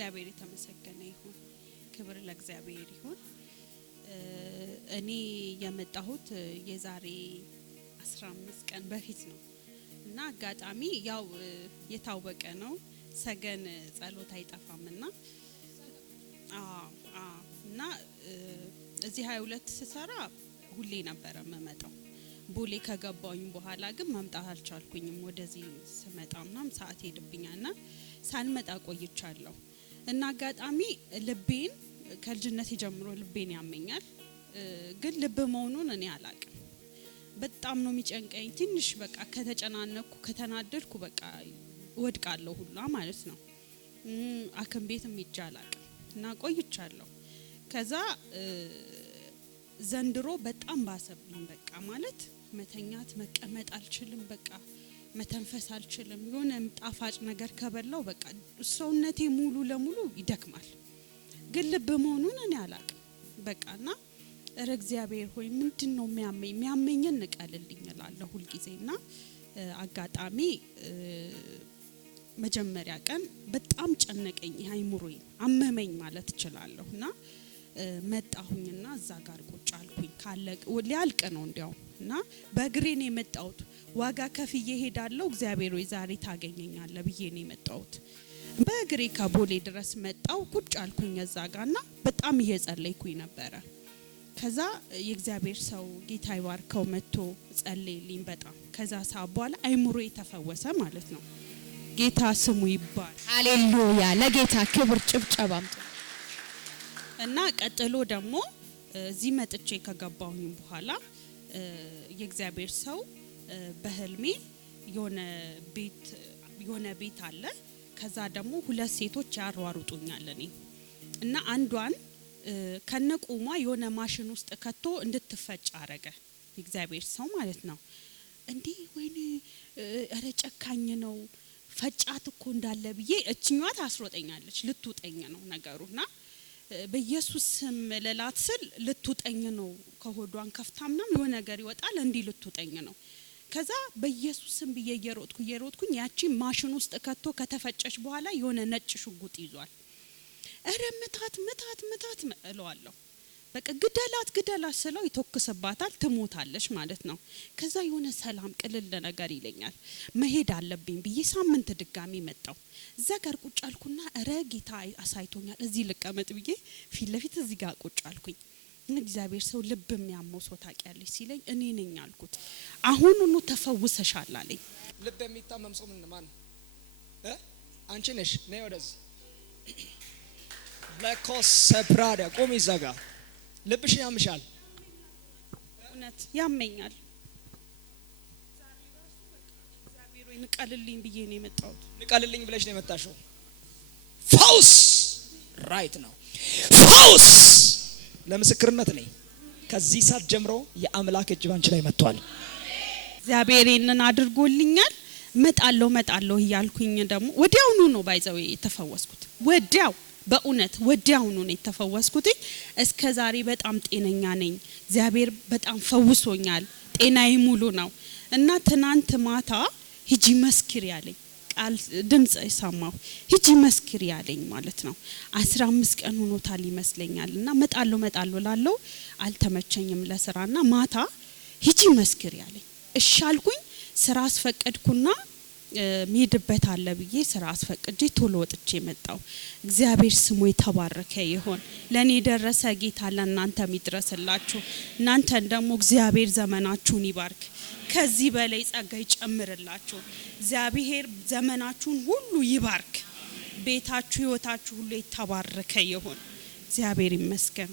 እግዚአብሔር የተመሰገነ ይሁን። ክብር ለእግዚአብሔር ይሁን። እኔ የመጣሁት የዛሬ 15 ቀን በፊት ነው እና አጋጣሚ ያው የታወቀ ነው ሰገን ጸሎት አይጠፋምና እና እዚህ 22 ስሰራ ሁሌ ነበር መመጣው። ቦሌ ከገባውኝ በኋላ ግን መምጣት አልቻልኩኝም። ወደዚህ ስመጣና ሰዓት ሄድብኛልና ሳልመጣ ቆይቻለሁ እና አጋጣሚ ልቤን ከልጅነት ጀምሮ ልቤን ያመኛል። ግን ልብ መሆኑን እኔ አላቅም። በጣም ነው የሚጨንቀኝ። ትንሽ በቃ ከተጨናነኩ ከተናደድኩ በቃ ወድቃለሁ ሁላ ማለት ነው። አክም ቤትም ይጃላል እና ቆይቻለሁ። ከዛ ዘንድሮ በጣም ባሰብኝ። በቃ ማለት መተኛት መቀመጥ አልችልም። በቃ መተንፈስ አልችልም። የሆነ ጣፋጭ ነገር ከበላው በቃ ሰውነቴ ሙሉ ለሙሉ ይደክማል። ግን ልብ መሆኑን እኔ አላቅም። በቃና እግዚአብሔር ሆይ ምንድነው የሚያመኝን ንቀልልኝ እላለሁ ሁሉ ጊዜና አጋጣሚ መጀመሪያ ቀን በጣም ጨነቀኝ። አይምሮዬን አመመኝ ማለት እችላለሁና መጣሁኝና እዛ ጋር ቁጭ አልኩኝ። ካለቀ ሊያልቅ ነው እንዲያውና በእግሬን የመጣሁት ዋጋ ከፍዬ ሄዳለሁ። እግዚአብሔር ሆይ ዛሬ ታገኘኛለህ ብዬ ነው የመጣሁት። በእግሬ ከቦሌ ድረስ መጣው ቁጭ አልኩኝ እዛ ጋርና በጣም እየጸለይኩኝ ነበረ። ከዛ የእግዚአብሔር ሰው ጌታ ይባርከው መጥቶ ጸለየልኝ በጣም። ከዛ ሰዓት በኋላ አይምሮዬ ተፈወሰ ማለት ነው። ጌታ ስሙ ይባል። ሃሌሉያ! ለጌታ ክብር ጭብጨባም። እና ቀጥሎ ደግሞ እዚህ መጥቼ ከገባሁኝ በኋላ የእግዚአብሔር ሰው በህልሜ የሆነ ቤት አለ። ከዛ ደግሞ ሁለት ሴቶች ያሯሩጡኛል እኔ እና አንዷን ከነቁሟ የሆነ ማሽን ውስጥ ከቶ እንድትፈጭ አረገ የእግዚአብሔር ሰው ማለት ነው። እንዴ ወይኔ አረ ጨካኝ ነው ፈጫት እኮ እንዳለ ብዬ እችኛዋ ታስሮጠኛለች። ልትውጠኝ ነው ነገሩና በኢየሱስ ስም ለላት ስል ልትውጠኝ ነው። ከሆዷን ከፍታምና የሆነ ነገር ይወጣል እንዲህ ልትውጠኝ ነው። ከዛ በኢየሱስ ስም ብዬ እየሮጥኩኝ ያቺ ማሽን ውስጥ ከቶ ከተፈጨች በኋላ የሆነ ነጭ ሽጉጥ ይዟል። አረ መታት እለዋለሁ። በቃ ግደላት ስለው ይተኩስባታል፣ ትሞታለች ማለት ነው። ከዛ የሆነ ሰላም ቅልል ነገር ይለኛል። መሄድ አለብኝ ብዬ ሳምንት ድጋሚ መጣው። እዛ ጋር ቁጭ አልኩና አረ ጌታ አሳይቶኛል እዚህ ልቀመጥ ብዬ ፊት ለፊት እዚህ ጋር ቁጭ አልኩኝ። እግዚአብሔር ሰው ልብ የሚያመው ሰው ታውቂያለሽ ሲለኝ እኔ ነኝ አልኩት። አሁኑኑ ተፈውሰሻል አለኝ። ልብ የሚታመም ሰው ምን ማን አንቺ ነሽ? ነይ ወደዚህ ለኮስ ሰፕራዳ ቆም ይዛጋ። ልብሽ ያምሻል? እውነት ያመኛል። ዛሬ ራሱ በቃ እግዚአብሔር ወይ ንቀልልኝ ብዬ ነው የመጣሁት። ንቀልልኝ ብለሽ ነው የመጣሽው። ፈውስ ራይት ነው። ፈውስ ለምስክርነት ነኝ። ከዚህ ሰዓት ጀምሮ የአምላክ እጅ ባንቺ ላይ መጥቷል። እግዚአብሔር ይሄንን አድርጎልኛል። መጣለሁ እያልኩኝ ደግሞ ወዲያውኑ ነው ባይዘው የተፈወስኩት። በእውነት ወዲያውኑ ነው የተፈወስኩት። እስከ ዛሬ በጣም ጤነኛ ነኝ። እግዚአብሔር በጣም ፈውሶኛል። ጤናዬ ሙሉ ነው እና ትናንት ማታ ሂጂ መስክሪ ያለኝ ቃል ድምጽ ሰማሁ። ሂጂ መስክሪ ያለኝ ማለት ነው። 15 ቀን ሆኖታል ይመስለኛል እና መጣለሁ ላለው አልተመቸኝም ለስራና ማታ ሂጂ መስክሪ ያለኝ እሺ አልኩኝ። ስራ አስፈቀድኩና ሚድበት አለ ብዬ ስራ አስፈቅጄ ቶሎ ወጥቼ መጣው። እግዚአብሔር ስሙ የተባረከ ይሁን። ለኔ ደረሰ ጌታ ለእናንተ ይድረስላችሁ። እናንተን ደግሞ እግዚአብሔር ዘመናችሁን ይባርክ። ከዚህ በላይ ጸጋ ይጨምርላችሁ። እግዚአብሔር ዘመናችሁን ሁሉ ይባርክ። ቤታችሁ ህይወታችሁ ሁሉ የተባረከ ይሁን። እግዚአብሔር ይመስገን።